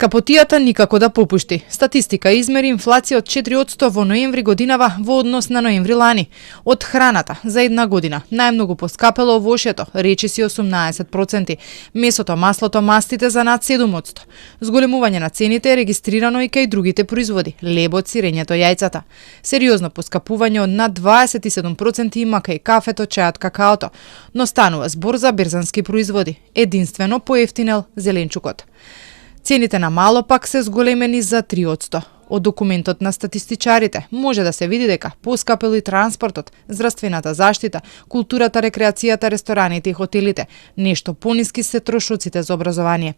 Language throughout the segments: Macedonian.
Скапотијата никако да попушти. Статистика измери инфлација од 4% во ноември годинава во однос на ноември лани. Од храната за една година најмногу поскапело овошјето, речиси 18%, месото, маслото, мастите за над 7%. Зголемување на цените е регистрирано и кај другите производи, лебот, сирењето, јајцата. Сериозно поскапување од над 27% има кај кафето, чајот, какаото, но станува збор за берзански производи. Единствено поевтинел зеленчукот. Цените на мало пак се зголемени за 3%. Од документот на статистичарите може да се види дека поскапел и транспортот, здравствената заштита, културата, рекреацијата, рестораните и хотелите. Нешто пониски се трошоците за образование.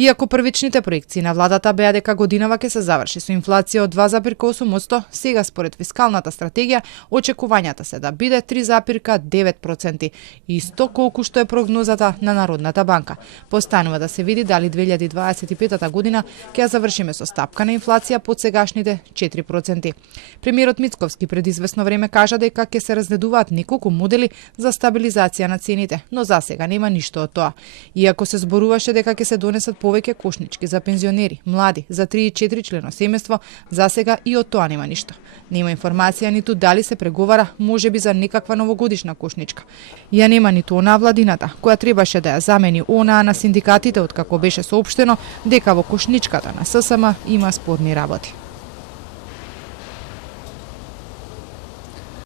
Иако првичните проекции на владата беа дека годинава ќе се заврши со инфлација од 2,8%, сега според фискалната стратегија очекувањата се да биде 3,9%, исто колку што е прогнозата на Народната банка. Постанува да се види дали 2025 година ќе завршиме со стапка на инфлација под сегашните 4%. Премиерот Мицковски пред известно време кажа дека ќе се разгледуваат неколку модели за стабилизација на цените, но засега нема ништо од тоа. Иако се зборуваше дека ќе се донесат повеќе кошнички за пензионери, млади, за 3 и 4 члено семејство, засега и од тоа нема ништо. Нема информација ниту дали се преговара можеби за некаква новогодишна кошничка. Ја нема ниту онаа владината, која требаше да ја замени онаа на синдикатите, откако беше соопштено дека во кошничката на ССМ има спорни работи.